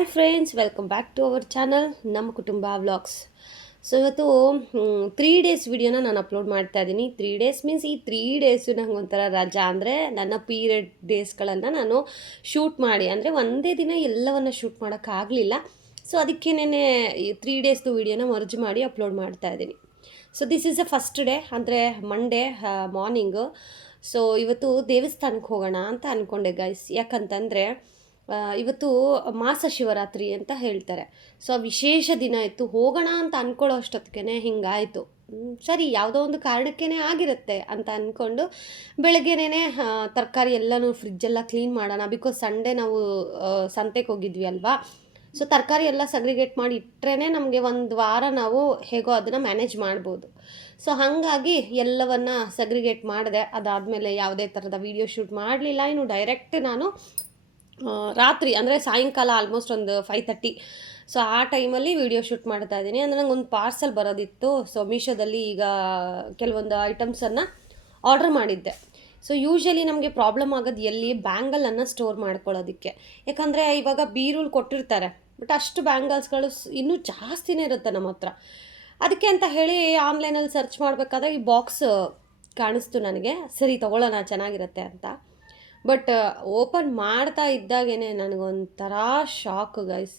Hi friends, welcome back to our channel ನಮ್ಮ ಕುಟುಂಬ vlogs. So ಇವತ್ತು 3 ಡೇಸ್ ವಿಡಿಯೋನ ನಾನು ಅಪ್ಲೋಡ್ ಮಾಡ್ತಾ ಇದ್ದೀನಿ. 3 ಡೇಸ್ ಮೀನ್ಸ್ ಈ 3 ಡೇಸು ನಂಗೆ ಒಂಥರ ರಜಾ, ಅಂದರೆ ನನ್ನ ಪೀರಿಯಡ್ ಡೇಸ್ಗಳನ್ನು ನಾನು ಶೂಟ್ ಮಾಡಿ, ಅಂದರೆ ಒಂದೇ ದಿನ ಎಲ್ಲವನ್ನು ಶೂಟ್ ಮಾಡೋಕ್ಕಾಗಲಿಲ್ಲ. ಸೊ ಅದಕ್ಕೇನೆ ಈ 3 ಡೇಸ್ದು ವಿಡಿಯೋನ ಮರ್ಜ್ ಮಾಡಿ ಅಪ್ಲೋಡ್ ಮಾಡ್ತಾ ಇದ್ದೀನಿ. So this is a first day, ಅಂದರೆ ಮಂಡೇ ಮಾರ್ನಿಂಗು. ಸೊ ಇವತ್ತು ದೇವಸ್ಥಾನಕ್ಕೆ ಹೋಗೋಣ ಅಂತ ಅಂದ್ಕೊಂಡೆ ಗೈಸ್. ಯಾಕಂತಂದರೆ ಇವತ್ತು ಮಾಸ ಶಿವರಾತ್ರಿ ಅಂತ ಹೇಳ್ತಾರೆ. ಸೊ ವಿಶೇಷ ದಿನ ಇತ್ತು, ಹೋಗೋಣ ಅಂತ ಅಂದ್ಕೊಳ್ಳೋ ಅಷ್ಟೊತ್ತಿಗೆ ಹಿಂಗಾಯಿತು. ಸರಿ, ಯಾವುದೋ ಒಂದು ಕಾರಣಕ್ಕೇ ಆಗಿರುತ್ತೆ ಅಂತ ಅಂದ್ಕೊಂಡು ಬೆಳಗ್ಗೆನೇ ತರಕಾರಿ ಎಲ್ಲನೂ ಫ್ರಿಜ್ಜೆಲ್ಲ ಕ್ಲೀನ್ ಮಾಡೋಣ. ಬಿಕಾಸ್ ಸಂಡೇ ನಾವು ಸಂತೆಗೆ ಹೋಗಿದ್ವಿ ಅಲ್ವಾ. ಸೊ ತರಕಾರಿ ಎಲ್ಲ ಸಗ್ರಿಗೇಟ್ ಮಾಡಿ ಇಟ್ಟರೆ ನಮಗೆ ಒಂದು ವಾರ ನಾವು ಹೇಗೋ ಅದನ್ನು ಮ್ಯಾನೇಜ್ ಮಾಡ್ಬೋದು. ಸೊ ಹಾಗಾಗಿ ಎಲ್ಲವನ್ನು ಸಗ್ರಿಗೇಟ್ ಮಾಡಿದೆ. ಅದಾದಮೇಲೆ ಯಾವುದೇ ಥರದ ವೀಡಿಯೋ ಶೂಟ್ ಮಾಡಲಿಲ್ಲ. ಇನ್ನು ಡೈರೆಕ್ಟ್ ನಾನು ರಾತ್ರಿ, ಅಂದರೆ ಸಾಯಂಕಾಲ ಆಲ್ಮೋಸ್ಟ್ ಒಂದು 5:30, ಸೊ ಆ ಟೈಮಲ್ಲಿ ವೀಡಿಯೋ ಶೂಟ್ ಮಾಡ್ತಾ ಇದ್ದೀನಿ. ಅಂದರೆ ನಂಗೆ ಒಂದು ಪಾರ್ಸಲ್ ಬರೋದಿತ್ತು. ಸೊ ಮೀಶೋದಲ್ಲಿ ಈಗ ಕೆಲವೊಂದು ಐಟಮ್ಸನ್ನು ಆರ್ಡ್ರ್ ಮಾಡಿದ್ದೆ. ಸೊ ಯೂಶ್ವಲಿ ನಮಗೆ ಪ್ರಾಬ್ಲಮ್ ಆಗೋದು ಎಲ್ಲಿ, ಬ್ಯಾಂಗಲನ್ನು ಸ್ಟೋರ್ ಮಾಡ್ಕೊಳ್ಳೋದಕ್ಕೆ. ಯಾಕಂದರೆ ಇವಾಗ ಬೀರುಲ್ ಕೊಟ್ಟಿರ್ತಾರೆ, ಬಟ್ ಅಷ್ಟು ಬ್ಯಾಂಗಲ್ಸ್ಗಳು ಇನ್ನೂ ಜಾಸ್ತಿನೇ ಇರುತ್ತೆ ನಮ್ಮ ಹತ್ರ. ಅದಕ್ಕೆ ಅಂತ ಹೇಳಿ ಆನ್ಲೈನಲ್ಲಿ ಸರ್ಚ್ ಮಾಡಬೇಕಾದ್ರೆ ಈ ಬಾಕ್ಸ್ ಕಾಣಿಸ್ತು ನನಗೆ. ಸರಿ ತೊಗೊಳ್ಳೋಣ, ಚೆನ್ನಾಗಿರುತ್ತೆ ಅಂತ. ಬಟ್ ಓಪನ್ ಮಾಡ್ತಾ ಇದ್ದಾಗೇ ನನಗೊಂಥರ ಶಾಕು ಗೈಸ್.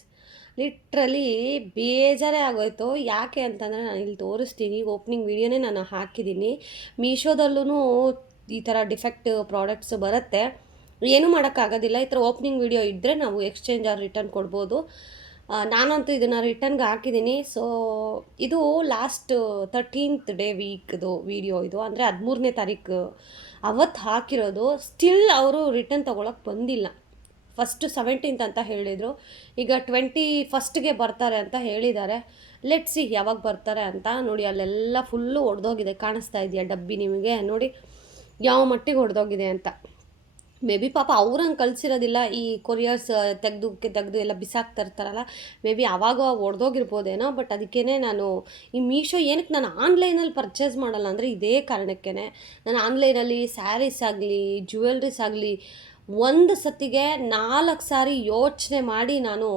ಲಿಟ್ರಲಿ ಬೇಜಾರೇ ಆಗೋಯ್ತು. ಯಾಕೆ ಅಂತಂದರೆ ನಾನು ಇಲ್ಲಿ ತೋರಿಸ್ತೀನಿ, ಓಪನಿಂಗ್ ವಿಡಿಯೋನೇ ನಾನು ಹಾಕಿದ್ದೀನಿ. ಮೀಶೋದಲ್ಲೂ ಈ ಥರ ಡಿಫೆಕ್ಟ್ ಪ್ರಾಡಕ್ಟ್ಸ್ ಬರುತ್ತೆ, ಏನೂ ಮಾಡೋಕ್ಕಾಗೋದಿಲ್ಲ. ಈ ಥರ ಓಪನಿಂಗ್ ವಿಡಿಯೋ ಇದ್ದರೆ ನಾವು ಎಕ್ಸ್ಚೇಂಜ್ ಆರ್ ರಿಟರ್ನ್ ಕೊಡ್ಬೋದು. ನಾನಂತೂ ಇದನ್ನು ರಿಟರ್ನ್ಗೆ ಹಾಕಿದ್ದೀನಿ. ಸೊ ಇದು ಲಾಸ್ಟ್ 13th ಡೇ ವೀಕ್ದು ವೀಡಿಯೋ ಇದು, ಅಂದರೆ 13ನೇ ತಾರೀಕು ಅವತ್ತು ಹಾಕಿರೋದು. ಸ್ಟಿಲ್ ಅವರು ರಿಟರ್ನ್ ತೊಗೊಳಕ್ಕೆ ಬಂದಿಲ್ಲ. ಫಸ್ಟು 17th ಅಂತ ಹೇಳಿದರು, ಈಗ 21ಗೆ ಬರ್ತಾರೆ ಅಂತ ಹೇಳಿದ್ದಾರೆ. ಲೆಟ್ಸ್ ಸಿ ಯಾವಾಗ ಬರ್ತಾರೆ ಅಂತ. ನೋಡಿ ಅಲ್ಲೆಲ್ಲ ಫುಲ್ಲು ಒಡೆದೋಗಿದೆ, ಕಾಣಿಸ್ತಾ ಇದೆಯಾ ಡಬ್ಬಿ ನಿಮಗೆ? ನೋಡಿ ಯಾವ ಮಟ್ಟಿಗೆ ಒಡೆದೋಗಿದೆ ಅಂತ. ಮೇ ಬಿ ಪಾಪ ಅವ್ರಂಗೆ ಕಳಿಸಿರೋದಿಲ್ಲ, ಈ ಕೊರಿಯರ್ಸ್ ತೆಗೆದು ಎಲ್ಲ ಬಿಸಾಕ್ತಾ ಇರ್ತಾರಲ್ಲ, ಮೇ ಬಿ ಆವಾಗ ಒಡೆದೋಗಿರ್ಬೋದೇನೋ. ಬಟ್ ಅದಕ್ಕೇ ನಾನು ಈ ಮೀಶೋ ಏನಕ್ಕೆ ನಾನು ಆನ್ಲೈನಲ್ಲಿ ಪರ್ಚೇಸ್ ಮಾಡಲ್ಲ ಅಂದರೆ ಇದೇ ಕಾರಣಕ್ಕೇ. ನಾನು ಆನ್ಲೈನಲ್ಲಿ ಸ್ಯಾರೀಸ್ ಆಗಲಿ ಜ್ಯುವೆಲ್ರೀಸ್ ಆಗಲಿ ಒಂದು ಸತಿಗೆ 4 ಸಾರಿ ಯೋಚನೆ ಮಾಡಿ ನಾನು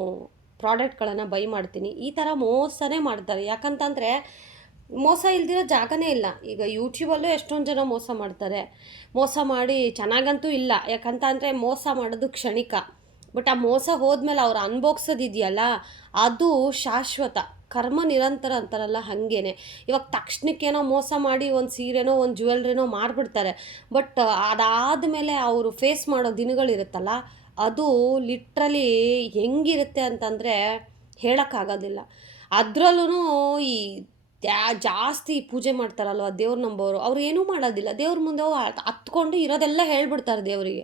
ಪ್ರಾಡಕ್ಟ್ಗಳನ್ನು ಬೈ ಮಾಡ್ತೀನಿ. ಈ ಥರ ಮೋಸನೇ ಮಾಡ್ತಾರೆ. ಯಾಕಂತಂದರೆ ಮೋಸ ಇಲ್ದಿರೋ ಜಾಗನೇ ಇಲ್ಲ. ಈಗ ಯೂಟ್ಯೂಬಲ್ಲೂ ಎಷ್ಟೊಂದು ಜನ ಮೋಸ ಮಾಡ್ತಾರೆ. ಮೋಸ ಮಾಡಿ ಚೆನ್ನಾಗಂತೂ ಇಲ್ಲ, ಯಾಕಂತ ಅಂದರೆ ಮೋಸ ಮಾಡೋದು ಕ್ಷಣಿಕ. ಬಟ್ ಆ ಮೋಸ ಹೋದ್ಮೇಲೆ ಅವ್ರು ಅನ್ಭೋಗ್ಸೋದಿದೆಯಲ್ಲ, ಅದು ಶಾಶ್ವತ. ಕರ್ಮ ನಿರಂತರ ಅಂತಾರಲ್ಲ, ಹಾಗೇನೆ. ಇವಾಗ ತಕ್ಷಣಕ್ಕೇನೋ ಮೋಸ ಮಾಡಿ ಒಂದು ಸೀರೆನೋ ಒಂದು ಜ್ಯುವೆಲ್ರಿನೋ ಮಾರ್ಬಿಡ್ತಾರೆ. ಬಟ್ ಅದಾದಮೇಲೆ ಅವರು ಫೇಸ್ ಮಾಡೋ ದಿನಗಳಿರುತ್ತಲ್ಲ, ಅದು ಲಿಟ್ರಲಿ ಹೆಂಗಿರುತ್ತೆ ಅಂತಂದರೆ ಹೇಳೋಕ್ಕಾಗೋದಿಲ್ಲ. ಅದರಲ್ಲೂ ಈ ಜಾಸ್ತಿ ಪೂಜೆ ಮಾಡ್ತಾರಲ್ವ ದೇವ್ರು ನಂಬೋರು, ಅವ್ರು ಏನೂ ಮಾಡೋದಿಲ್ಲ. ದೇವ್ರ ಮುಂದೆ ಹತ್ಕೊಂಡು ಇರೋದೆಲ್ಲ ಹೇಳ್ಬಿಡ್ತಾರೆ ದೇವರಿಗೆ.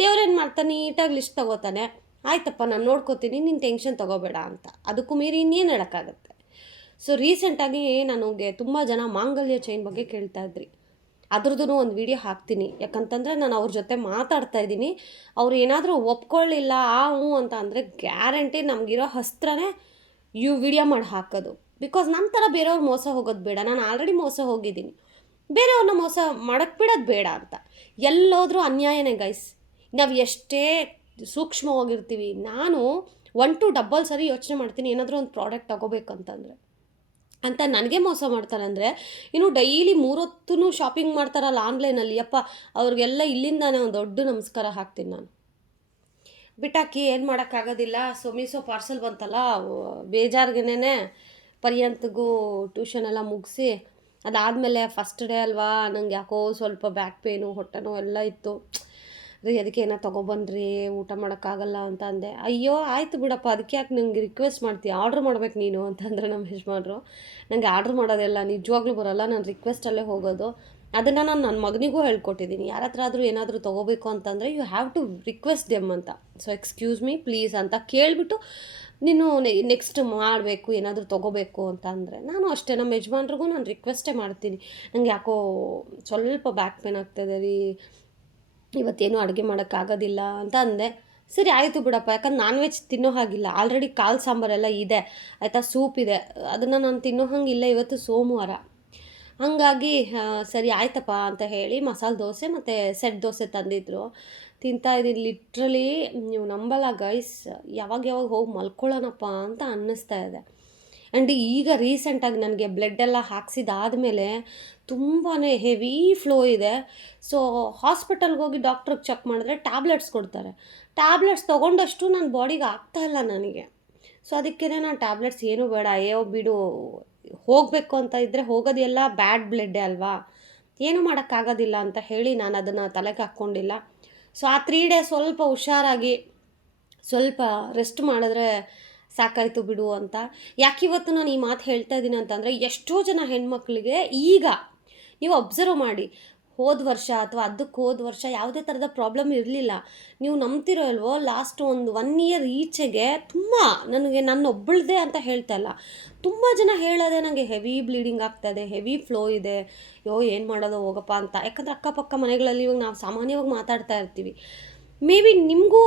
ದೇವ್ರೇನು ಮಾಡ್ತಾನೆ, ನೀಟಾಗಿ ಲಿಸ್ಟ್ ತೊಗೋತಾನೆ, ಆಯ್ತಪ್ಪ ನಾನು ನೋಡ್ಕೋತೀನಿ, ನೀನು ಟೆನ್ಷನ್ ತೊಗೋಬೇಡ ಅಂತ. ಅದಕ್ಕೂ ಮೀರಿ ಇನ್ನೇನು ಹೇಳೋಕ್ಕಾಗತ್ತೆ. ಸೊ ರೀಸೆಂಟಾಗಿ ನನಗೆ ತುಂಬ ಜನ ಮಾಂಗಲ್ಯ ಚೈನ್ ಬಗ್ಗೆ ಕೇಳ್ತಾ ಇದ್ರಿ. ಅದ್ರದ್ದು ಒಂದು ವಿಡಿಯೋ ಹಾಕ್ತೀನಿ. ಯಾಕಂತಂದರೆ ನಾನು ಅವ್ರ ಜೊತೆ ಮಾತಾಡ್ತಾ ಇದ್ದೀನಿ. ಅವ್ರು ಏನಾದರೂ ಒಪ್ಕೊಳ್ಳಿಲ್ಲ ಹ್ಞೂ ಅಂತ ಅಂದರೆ ಗ್ಯಾರಂಟಿ ನಮಗಿರೋ ಹಸ್ತ್ರನೇ ವಿಡಿಯೋ ಮಾಡಿ ಹಾಕೋದು. ಬಿಕಾಸ್ ನಂತರ ಬೇರೆಯವ್ರು ಮೋಸ ಹೋಗೋದು ಬೇಡ. ನಾನು ಆಲ್ರೆಡಿ ಮೋಸ ಹೋಗಿದ್ದೀನಿ, ಬೇರೆಯವ್ರನ್ನ ಮೋಸ ಮಾಡೋಕ್ಕೆ ಬಿಡೋದು ಬೇಡ ಅಂತ. ಎಲ್ಲೋದ್ರೂ ಅನ್ಯಾಯನೇ ಗೈಸ್. ನಾವು ಎಷ್ಟೇ ಸೂಕ್ಷ್ಮವಾಗಿರ್ತೀವಿ, ನಾನು 1 to 2 ಸರಿ ಯೋಚನೆ ಮಾಡ್ತೀನಿ ಏನಾದರೂ ಒಂದು ಪ್ರಾಡಕ್ಟ್ ತೊಗೋಬೇಕಂತಂದರೆ. ಅಂತ ನನಗೆ ಮೋಸ ಮಾಡ್ತಾರೆ ಅಂದರೆ ಇನ್ನು ಡೈಲಿ 3 ಹೊತ್ತೂ ಶಾಪಿಂಗ್ ಮಾಡ್ತಾರಲ್ಲ ಆನ್ಲೈನಲ್ಲಿ, ಯಪ್ಪ ಅವ್ರಿಗೆಲ್ಲ ಇಲ್ಲಿಂದಾನೇ ಒಂದು ದೊಡ್ಡ ನಮಸ್ಕಾರ ಹಾಕ್ತೀನಿ ನಾನು. ಬಿಟ್ಟಾಕಿ ಏನು ಮಾಡೋಕ್ಕಾಗೋದಿಲ್ಲ. ಸೊ ಮೀಸೋ ಪಾರ್ಸಲ್ ಬಂತಲ್ಲ, ಬೇಜಾರ್ಗೆನೇ ಪರ್ಯಂತಗೂ ಟ್ಯೂಷನೆಲ್ಲ ಮುಗಿಸಿ ಅದಾದಮೇಲೆ ಫಸ್ಟ್ ಡೇ ಅಲ್ವಾ, ನಂಗೆ ಯಾಕೋ ಸ್ವಲ್ಪ ಬ್ಯಾಕ್ ಪೇನು ಹೊಟ್ಟೆನೋ ಎಲ್ಲ ಇತ್ತು. ರೀ ಅದಕ್ಕೆ ಏನೋ ತೊಗೊಬನ್ರಿ, ಊಟ ಮಾಡೋಕ್ಕಾಗಲ್ಲ ಅಂತ ಅಂದೆ. ಅಯ್ಯೋ ಆಯಿತು ಬಿಡಪ್ಪ, ಅದಕ್ಕೆ ಯಾಕೆ ನಂಗೆ ರಿಕ್ವೆಸ್ಟ್ ಮಾಡ್ತೀಯ, ಆರ್ಡ್ರ್ ಮಾಡ್ಬೇಕು ನೀನು ಅಂತಂದರೆ ನಮ್ಮ ಯಜಮಾನ್ರು. ನನಗೆ ಆರ್ಡ್ರ್ ಮಾಡೋದೆಲ್ಲ ನಿಜವಾಗ್ಲೂ ಬರೋಲ್ಲ, ನಾನು ರಿಕ್ವೆಸ್ಟಲ್ಲೇ ಹೋಗೋದು. ಅದನ್ನು ನಾನು ನನ್ನ ಮಗನಿಗೂ ಹೇಳ್ಕೊಟ್ಟಿದ್ದೀನಿ. ಯಾರ ಹತ್ರ ಆದರೂ ಏನಾದರೂ ತೊಗೋಬೇಕು ಅಂತಂದರೆ you have to request them ಅಂತ. ಸೊ ಎಕ್ಸ್ಕ್ಯೂಸ್ ಮೀ ಪ್ಲೀಸ್ ಅಂತ ಕೇಳಿಬಿಟ್ಟು ನೀನು ನೆಕ್ಸ್ಟ್ ಮಾಡಬೇಕು, ಏನಾದರೂ ತೊಗೋಬೇಕು ಅಂತ ಅಂದರೆ. ನಾನು ಅಷ್ಟೇ ನಮ್ಮ ಯಜಮಾನ್ರಿಗೂ ನಾನು ರಿಕ್ವೆಸ್ಟೇ ಮಾಡ್ತೀನಿ. ನಂಗೆ ಯಾಕೋ ಸ್ವಲ್ಪ ಬ್ಯಾಕ್ ಪೇನ್ ಆಗ್ತಾಯಿದೆ ರೀ, ಇವತ್ತೇನು ಅಡುಗೆ ಮಾಡೋಕ್ಕಾಗೋದಿಲ್ಲ ಅಂತ ಅಂದೆ. ಸರಿ ಆಯಿತು ಬಿಡಪ್ಪ, ಯಾಕಂದ್ರೆ ನಾನ್ ವೆಜ್ ತಿನ್ನೋ ಹಾಗಿಲ್ಲ, ಆಲ್ರೆಡಿ ಕಾಳು ಸಾಂಬಾರೆಲ್ಲ ಇದೆ ಆಯಿತಾ, ಸೂಪ್ ಇದೆ, ಅದನ್ನು ನಾನು ತಿನ್ನೋ ಹಾಗಿಲ್ಲ. ಇವತ್ತು ಸೋಮವಾರ ಹಂಗಾಗಿ ಸರಿ ಆಯ್ತಪ್ಪ ಅಂತ ಹೇಳಿ ಮಸಾಲೆ ದೋಸೆ ಮತ್ತು ಸೆಟ್ ದೋಸೆ ತಂದಿದ್ರು. ತಿಂತಾಯಿದ್ದೀನಿ ಲಿಟ್ರಲಿ. ನೀವು ನಂಬಲ್ಲ ಗೈಸ್, ಯಾವಾಗ ಹೋಗಿ ಮಲ್ಕೊಳ್ಳೋಣಪ್ಪ ಅಂತ ಅನ್ನಿಸ್ತಾ ಇದೆ. ಆ್ಯಂಡ್ ಈಗ ರೀಸೆಂಟಾಗಿ ನನಗೆ ಬ್ಲಡ್ಡೆಲ್ಲ ಹಾಕ್ಸಿದಾದ್ಮೇಲೆ ತುಂಬಾ ಹೆವಿ ಫ್ಲೋ ಇದೆ. ಸೊ ಹಾಸ್ಪಿಟಲ್ಗೆ ಹೋಗಿ ಡಾಕ್ಟ್ರಿಗೆ ಚೆಕ್ ಮಾಡಿದ್ರೆ ಟ್ಯಾಬ್ಲೆಟ್ಸ್ ಕೊಡ್ತಾರೆ. ಟ್ಯಾಬ್ಲೆಟ್ಸ್ ತೊಗೊಂಡಷ್ಟು ನನ್ನ ಬಾಡಿಗೆ ಆಗ್ತಾಯಿಲ್ಲ ನನಗೆ. ಸೊ ಅದಕ್ಕೇ ನಾನು ಟ್ಯಾಬ್ಲೆಟ್ಸ್ ಏನೂ ಬೇಡ, ಅಯ್ಯೋ ಬಿಡು, ಹೋಗಬೇಕು ಅಂತ ಇದ್ದರೆ ಹೋಗೋದೆಲ್ಲ ಬ್ಯಾಡ್ ಬ್ಲಡ್ಡೇ ಅಲ್ವಾ, ಏನೂ ಮಾಡೋಕ್ಕಾಗೋದಿಲ್ಲ ಅಂತ ಹೇಳಿ ನಾನು ಅದನ್ನು ತಲೆಗೆ ಹಾಕ್ಕೊಂಡಿಲ್ಲ. ಸೊ ಆ 3 ಡೇಸ್ ಸ್ವಲ್ಪ ಹುಷಾರಾಗಿ ಸ್ವಲ್ಪ ರೆಸ್ಟ್ ಮಾಡಿದ್ರೆ ಸಾಕಾಯಿತು ಬಿಡು ಅಂತ. ಯಾಕಿವತ್ತು ನಾನು ಈ ಮಾತು ಹೇಳ್ತಾ ಇದ್ದೀನಿ ಅಂತಂದರೆ, ಎಷ್ಟೋ ಜನ ಹೆಣ್ಮಕ್ಳಿಗೆ ಈಗ ನೀವು ಅಬ್ಸರ್ವ್ ಮಾಡಿ, ಹೋದ ವರ್ಷ ಅಥವಾ ಅದಕ್ಕೆ ಹೋದ ವರ್ಷ ಯಾವುದೇ ಥರದ ಪ್ರಾಬ್ಲಮ್ ಇರಲಿಲ್ಲ. ನೀವು ನಂಬ್ತಿರೋ ಇಲ್ವೋ, ಲಾಸ್ಟ್ ಒಂದು 1 ಇಯರ್ ಈಚೆಗೆ ತುಂಬ ನನಗೆ ನನ್ನೊಬ್ಬಳದೇ ಅಂತ ಹೇಳ್ತಾ ಇಲ್ಲ, ತುಂಬ ಜನ ಹೇಳೋದೆ ನನಗೆ ಹೆವಿ ಬ್ಲೀಡಿಂಗ್ ಆಗ್ತಾಯಿದೆ, ಹೆವಿ ಫ್ಲೋ ಇದೆ, ಏನು ಮಾಡೋದು ಹೋಗಪ್ಪ ಅಂತ. ಯಾಕಂದರೆ ಅಕ್ಕಪಕ್ಕ ಮನೆಗಳಲ್ಲಿ ಇವಾಗ ನಾವು ಸಾಮಾನ್ಯವಾಗಿ ಮಾತಾಡ್ತಾ ಇರ್ತೀವಿ. ಮೇ ಬಿ ನಿಮಗೂ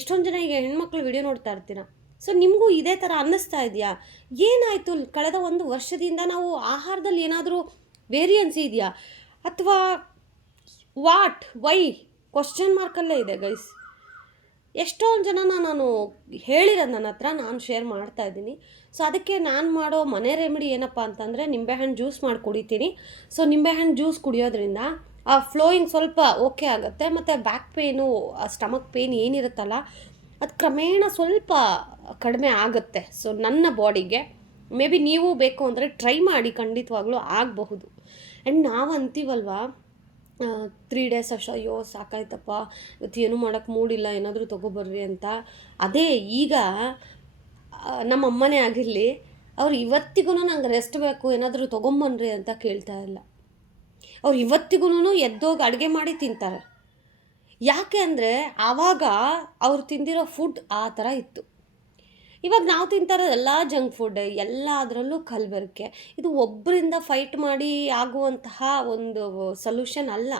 ಎಷ್ಟೊಂದು ಜನ ಈಗ ಹೆಣ್ಮಕ್ಳು ವಿಡಿಯೋ ನೋಡ್ತಾ ಇರ್ತೀರ. ಸೊ ನಿಮಗೂ ಇದೇ ಥರ ಅನ್ನಿಸ್ತಾ ಇದೆಯಾ, ಏನಾಯಿತು ಕಳೆದ 1 ವರ್ಷದಿಂದ ನಾವು ಆಹಾರದಲ್ಲಿ ಏನಾದರೂ ವೇರಿಯನ್ಸ್ ಇದೆಯಾ, ಅಥವಾ ವಾಟ್ ವೈ ಕ್ವಶ್ಚನ್ ಮಾರ್ಕಲ್ಲೇ ಇದೆ ಗೈಸ್. ಎಷ್ಟೊಂದು ಜನ ನಾನು ಹೇಳಿರೋದು ನನ್ನ ಹತ್ರ ನಾನು ಶೇರ್ ಮಾಡ್ತಾ ಇದ್ದೀನಿ. ಸೊ ಅದಕ್ಕೆ ನಾನು ಮಾಡೋ ಮನೆ ರೆಮಿಡಿ ಏನಪ್ಪ ಅಂತಂದರೆ, ನಿಂಬೆಹಣ್ಣು ಜ್ಯೂಸ್ ಮಾಡಿ ಕುಡಿತೀನಿ. ಸೊ ನಿಂಬೆಹಣ್ಣು ಜ್ಯೂಸ್ ಕುಡಿಯೋದ್ರಿಂದ ಆ ಫ್ಲೋಯಿಂಗ್ ಸ್ವಲ್ಪ ಓಕೆ ಆಗುತ್ತೆ, ಮತ್ತು ಬ್ಯಾಕ್ ಪೇನು, ಸ್ಟಮಕ್ ಪೇನ್ ಏನಿರುತ್ತಲ್ಲ ಅದು ಕ್ರಮೇಣ ಸ್ವಲ್ಪ ಕಡಿಮೆ ಆಗುತ್ತೆ. ಸೊ ನನ್ನ ಬಾಡಿಗೆ ಮೇ ಬಿ ನೀವು ಬೇಕು ಅಂದರೆ ಟ್ರೈ ಮಾಡಿ, ಖಂಡಿತವಾಗ್ಲೂ ಆಗಬಹುದು. ಆ್ಯಂಡ್ ನಾವು ಅಂತೀವಲ್ವ 3 ಡೇಸ್ ಅಷ್ಟು, ಅಯ್ಯೋ ಸಾಕಾಯ್ತಪ್ಪ ಇವತ್ತು ಏನೂ ಮಾಡೋಕ್ಕೆ ಮೂಡಿಲ್ಲ, ಏನಾದರೂ ತೊಗೊಬರ್ರಿ ಅಂತ. ಅದೇ ಈಗ ನಮ್ಮ ಅಮ್ಮನೇ ಆಗಿರಲಿ, ಅವ್ರು ಇವತ್ತಿಗೂ ನಂಗೆ ರೆಸ್ಟ್ ಬೇಕು, ಏನಾದರೂ ತೊಗೊಂಬನ್ರಿ ಅಂತ ಕೇಳ್ತಾ ಇಲ್ಲ. ಅವ್ರು ಇವತ್ತಿಗೂ ಎದ್ದೋಗಿ ಅಡುಗೆ ಮಾಡಿ ತಿಂತಾರೆ. ಯಾಕೆ ಅಂದರೆ ಆವಾಗ ಅವ್ರು ತಿಂದಿರೋ ಫುಡ್ ಆ ಥರ ಇತ್ತು. ಇವಾಗ ನಾವು ತಿಂತಾರೋದೆಲ್ಲ ಜಂಕ್ ಫುಡ್, ಎಲ್ಲದರಲ್ಲೂ ಕಲಬೆರಕೆ. ಇದು ಒಬ್ಬರಿಂದ ಫೈಟ್ ಮಾಡಿ ಆಗುವಂತಹ ಒಂದು ಸೊಲ್ಯೂಷನ್ ಅಲ್ಲ.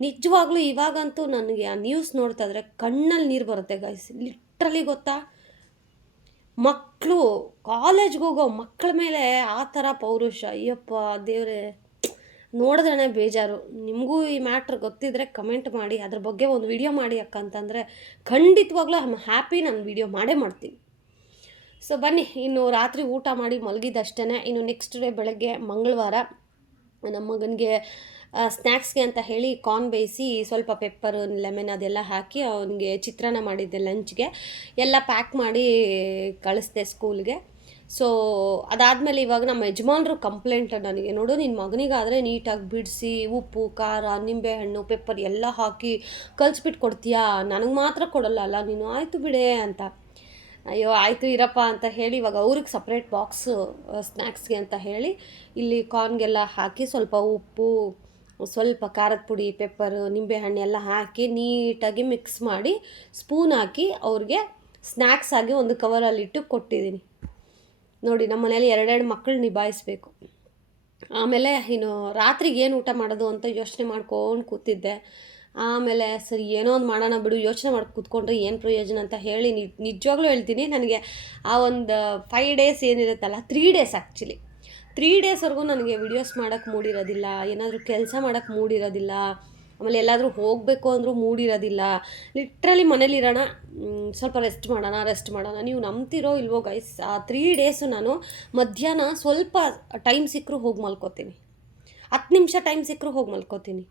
ನಿಜವಾಗ್ಲೂ ಇವಾಗಂತೂ ನನಗೆ ಆ ನ್ಯೂಸ್ ನೋಡ್ತಾ ಇದ್ರೆ ಕಣ್ಣಲ್ಲಿ ನೀರು ಬರುತ್ತೆ ಗೈಸ್, ಲಿಟ್ರಲಿ ಗೊತ್ತಾ. ಮಕ್ಕಳು ಕಾಲೇಜ್ಗೆ ಹೋಗೋ ಮಕ್ಕಳ ಮೇಲೆ ಆ ಥರ ಪೌರುಷ, ಅಯ್ಯಪ್ಪ ದೇವರೇ, ನೋಡಿದ್ರೇ ಬೇಜಾರು. ನಿಮಗೂ ಈ ಮ್ಯಾಟ್ರ್ ಗೊತ್ತಿದ್ದರೆ ಕಮೆಂಟ್ ಮಾಡಿ, ಅದ್ರ ಬಗ್ಗೆ ಒಂದು ವಿಡಿಯೋ ಮಾಡಿ ಅಕ್ಕ ಅಂತಂದರೆ ಖಂಡಿತವಾಗ್ಲೂ ಐ ಆಮ್ ಹ್ಯಾಪಿ, ನಾನು ವಿಡಿಯೋ ಮಾಡೇ ಮಾಡ್ತೀನಿ. ಸೊ ಬನ್ನಿ, ಇನ್ನು ರಾತ್ರಿ ಊಟ ಮಾಡಿ ಮಲಗಿದಷ್ಟೇ. ಇನ್ನು ನೆಕ್ಸ್ಟ್ ಡೇ ಬೆಳಗ್ಗೆ ಮಂಗಳವಾರ ನಮ್ಮ ಮಗನಿಗೆ ಸ್ನ್ಯಾಕ್ಸ್ಗೆ ಅಂತ ಹೇಳಿ ಕಾರ್ನ್ ಬೇಯಿಸಿ ಸ್ವಲ್ಪ ಪೆಪ್ಪರ್ ಲೆಮನ್ ಅದೆಲ್ಲ ಹಾಕಿ ಅವನಿಗೆ ಚಿತ್ರಾನ್ನ ಮಾಡಿದ್ದೆ ಲಂಚ್ಗೆ, ಎಲ್ಲ ಪ್ಯಾಕ್ ಮಾಡಿ ಕಳಿಸ್ದೆ ಸ್ಕೂಲ್ಗೆ. ಸೊ ಅದಾದಮೇಲೆ ಇವಾಗ ನಮ್ಮ ಯಜಮಾನ್ರು ಕಂಪ್ಲೇಂಟ್ ನನಗೆ, ನೋಡು ನಿನ್ನ ಮಗನಿಗಾದರೆ ನೀಟಾಗಿ ಬಿಡಿಸಿ ಉಪ್ಪು ಖಾರ ನಿಂಬೆಹಣ್ಣು ಪೆಪ್ಪರ್ ಎಲ್ಲ ಹಾಕಿ ಕಲಿಸ್ಬಿಟ್ಟು ಕೊಡ್ತೀಯಾ, ನನಗೆ ಮಾತ್ರ ಕೊಡಲ್ಲ ಅಲ್ಲ ನೀನು, ಆಯಿತು ಬಿಡೆ ಅಂತ. ಅಯ್ಯೋ ಆಯಿತು ಇರಪ್ಪ ಅಂತ ಹೇಳಿ ಇವಾಗ ಅವ್ರಿಗೆ ಸಪ್ರೇಟ್ ಬಾಕ್ಸು ಸ್ನ್ಯಾಕ್ಸ್ಗೆ ಅಂತ ಹೇಳಿ ಇಲ್ಲಿ ಕಾರ್ನ್ಗೆಲ್ಲ ಹಾಕಿ ಸ್ವಲ್ಪ ಉಪ್ಪು ಸ್ವಲ್ಪ ಖಾರದ ಪುಡಿ ಪೆಪ್ಪರು ನಿಂಬೆಹಣ್ಣು ಎಲ್ಲ ಹಾಕಿ ನೀಟಾಗಿ ಮಿಕ್ಸ್ ಮಾಡಿ ಸ್ಪೂನ್ ಹಾಕಿ ಅವ್ರಿಗೆ ಸ್ನ್ಯಾಕ್ಸ್ ಆಗಿ ಒಂದು ಕವರಲ್ಲಿಟ್ಟು ಕೊಟ್ಟಿದ್ದೀನಿ. ನೋಡಿ ನಮ್ಮ ಮನೇಲಿ 2 ಮಕ್ಕಳು ನಿಭಾಯಿಸ್ಬೇಕು. ಆಮೇಲೆ ಇನ್ನು ರಾತ್ರಿಗೆ ಏನು ಊಟ ಮಾಡೋದು ಅಂತ ಯೋಚನೆ ಮಾಡ್ಕೊಂಡು ಕೂತಿದ್ದೆ. ಆಮೇಲೆ ಸರಿ ಏನೋ ಒಂದು ಮಾಡೋಣ ಬಿಡು, ಯೋಚನೆ ಮಾಡಿ ಕೂತ್ಕೊಂಡ್ರೆ ಏನು ಪ್ರಯೋಜನ ಅಂತ ಹೇಳಿ ನಿಜವಾಗ್ಲೂ ಹೇಳ್ತೀನಿ, ನನಗೆ ಆ ಒಂದು 5 ಡೇಸ್ ಏನಿರುತ್ತಲ್ಲ, 3 ಡೇಸ್ ಆ್ಯಕ್ಚುಲಿ 3 ಡೇಸ್ವರೆಗೂ ನನಗೆ ವಿಡಿಯೋಸ್ ಮಾಡೋಕ್ಕೆ ಮೂಡಿರೋದಿಲ್ಲ, ಏನಾದರೂ ಕೆಲಸ ಮಾಡೋಕ್ಕೆ ಮೂಡಿರೋದಿಲ್ಲ, ಆಮೇಲೆ ಎಲ್ಲಾದರೂ ಹೋಗಬೇಕು ಅಂದರೂ ಮೂಡಿರೋದಿಲ್ಲ. ಲಿಟ್ರಲಿ ಮನೇಲಿರೋಣ, ಸ್ವಲ್ಪ ರೆಸ್ಟ್ ಮಾಡೋಣ. ನೀವು ನಂಬ್ತಿರೋ ಇಲ್ವೋ ಗೈಸ್, ಆ 3 ಡೇಸು ನಾನು ಮಧ್ಯಾಹ್ನ ಸ್ವಲ್ಪ ಟೈಮ್ ಸಿಕ್ಕರೂ ಹೋಗಿ ಮಲ್ಕೋತೀನಿ, 10 ನಿಮಿಷ ಟೈಮ್ ಸಿಕ್ಕರೂ ಹೋಗಿ ಮಲ್ಕೋತೀನಿ.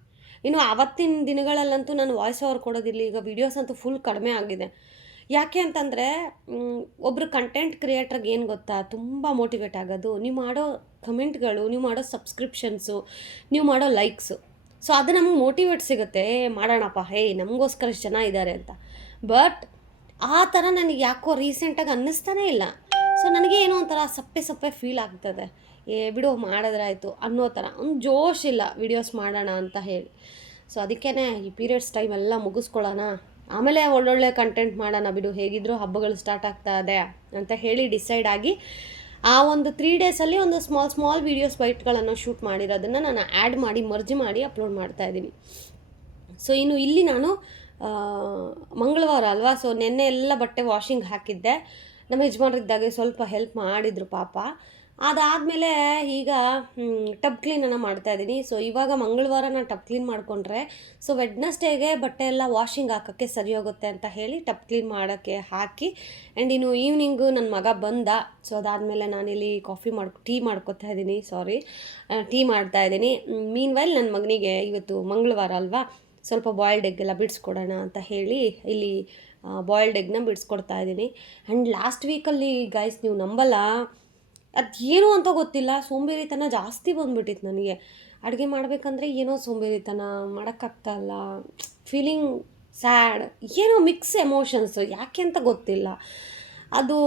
ಇನ್ನು ಆವತ್ತಿನ ದಿನಗಳಲ್ಲಂತೂ ನಾನು ವಾಯ್ಸ್ ಓವರ್ ಕೊಡೋದಿಲ್ಲ, ಈಗ ವೀಡಿಯೋಸ್ ಅಂತೂ ಫುಲ್ ಕಡಿಮೆ ಆಗಿದೆ. ಯಾಕೆ ಅಂತಂದರೆ ಒಬ್ಬರು ಕಂಟೆಂಟ್ ಕ್ರಿಯೇಟ್ರಿಗೆ ಏನು ಗೊತ್ತಾ ತುಂಬ ಮೋಟಿವೇಟ್ ಆಗೋದು, ನೀವು ಮಾಡೋ ಕಮೆಂಟ್ಗಳು, ನೀವು ಮಾಡೋ ಸಬ್ಸ್ಕ್ರಿಪ್ಷನ್ಸು, ನೀವು ಮಾಡೋ ಲೈಕ್ಸು. ಸೊ ಅದು ನಮಗೆ ಮೋಟಿವೇಟ್ ಸಿಗುತ್ತೆ, ಮಾಡೋಣಪ್ಪ ನಮಗೋಸ್ಕರ ಇಷ್ಟು ಜನ ಇದ್ದಾರೆ ಅಂತ. ಬಟ್ ಆ ಥರ ನನಗೆ ಯಾಕೋ ರೀಸೆಂಟಾಗಿ ಅನ್ನಿಸ್ತಾನೇ ಇಲ್ಲ. ಸೊ ನನಗೆ ಏನೋ ಒಂಥರ ಸಪ್ಪೆ ಫೀಲ್ ಆಗ್ತದೆ, ಬಿಡು ಮಾಡಿದ್ರಾಯ್ತು ಅನ್ನೋ ಥರ, ಒಂದು ಜೋಶ್ ಇಲ್ಲ ವಿಡಿಯೋಸ್ ಮಾಡೋಣ ಅಂತ ಹೇಳಿ. ಸೊ ಅದಕ್ಕೇ ಈ ಪೀರಿಯಡ್ಸ್ ಟೈಮ್ ಎಲ್ಲ ಮುಗಿಸ್ಕೊಳ್ಳೋಣ, ಆಮೇಲೆ ಒಳ್ಳೊಳ್ಳೆ ಕಂಟೆಂಟ್ ಮಾಡೋಣ ಬಿಡು, ಹೇಗಿದ್ದರೂ ಹಬ್ಬಗಳು ಸ್ಟಾರ್ಟ್ ಆಗ್ತಾ ಇದೆ ಅಂತ ಹೇಳಿ ಡಿಸೈಡ್ ಆಗಿ ಆ ಒಂದು 3 ಡೇಸಲ್ಲಿ ಒಂದು ಸ್ಮಾಲ್ ವೀಡಿಯೋಸ್ ಬೈಟ್ಗಳನ್ನು ಶೂಟ್ ಮಾಡಿರೋದನ್ನು ನಾನು ಆ್ಯಡ್ ಮಾಡಿ ಮರ್ಜ್ ಮಾಡಿ ಅಪ್ಲೋಡ್ ಮಾಡ್ತಾಯಿದ್ದೀನಿ. ಸೊ ಇನ್ನು ಇಲ್ಲಿ ನಾನು ಮಂಗಳವಾರ ಅಲ್ವಾ, ಸೊ ನೆನ್ನೆ ಎಲ್ಲ ಬಟ್ಟೆ ವಾಷಿಂಗ್ ಹಾಕಿದ್ದೆ. ನಮ್ಮ ಯಜಮಾನ್ರಿದ್ದಾಗೆ ಸ್ವಲ್ಪ ಹೆಲ್ಪ್ ಮಾಡಿದರು ಪಾಪ. ಅದಾದಮೇಲೆ ಈಗ ಟಬ್ ಕ್ಲೀನನ್ನು ಮಾಡ್ತಾಯಿದ್ದೀನಿ. ಸೊ ಇವಾಗ ಮಂಗಳವಾರ ನಾನು ಟಬ್ ಕ್ಲೀನ್ ಮಾಡಿಕೊಂಡ್ರೆ ಸೊ ವೆಡ್ನಸ್ಡೇಗೆ ಬಟ್ಟೆ ಎಲ್ಲ ವಾಷಿಂಗ್ ಹಾಕೋಕ್ಕೆ ಸರಿ ಹೋಗುತ್ತೆ ಅಂತ ಹೇಳಿ ಟಬ್ ಕ್ಲೀನ್ ಮಾಡೋಕ್ಕೆ ಹಾಕಿ ಆ್ಯಂಡ್ ಇನ್ನು ಈವ್ನಿಂಗು ನನ್ನ ಮಗ ಬಂದ. ಸೊ ಅದಾದಮೇಲೆ ನಾನಿಲ್ಲಿ ಟೀ ಮಾಡ್ಕೊತಾ ಇದ್ದೀನಿ, ಟೀ ಮಾಡ್ತಾಯಿದ್ದೀನಿ. ಮೀನ್ವೈಲ್ ನನ್ನ ಮಗನಿಗೆ ಇವತ್ತು ಮಂಗಳವಾರ ಅಲ್ವಾ, ಸ್ವಲ್ಪ ಬಾಯ್ಲ್ಡ್ ಎಗ್ ಎಲ್ಲ ಬಿಡಿಸ್ಕೊಡೋಣ ಅಂತ ಹೇಳಿ ಇಲ್ಲಿ ಬಾಯ್ಲ್ಡ್ ಎಗ್ನ ಬಿಡಿಸ್ಕೊಡ್ತಾ ಇದ್ದೀನಿ. ಆ್ಯಂಡ್ ಲಾಸ್ಟ್ ವೀಕಲ್ಲಿ ಗೈಸ್ ನೀವು ನಂಬಲ್ಲ, ಅದೇನು ಅಂತ ಗೊತ್ತಿಲ್ಲ, ಸೋಂಬೇರಿತನ ಜಾಸ್ತಿ ಬಂದುಬಿಟ್ಟಿತ್ತು ನನಗೆ. ಅಡುಗೆ ಮಾಡಬೇಕಂದ್ರೆ ಏನೋ ಸೋಂಬೇರಿತನ, ಮಾಡೋಕ್ಕಾಗ್ತಾಯಿಲ್ಲ, ಫೀಲಿಂಗ್ ಸ್ಯಾಡ್, ಏನೋ ಮಿಕ್ಸ್ ಎಮೋಷನ್ಸು, ಯಾಕೆ ಅಂತ ಗೊತ್ತಿಲ್ಲ. ಅದು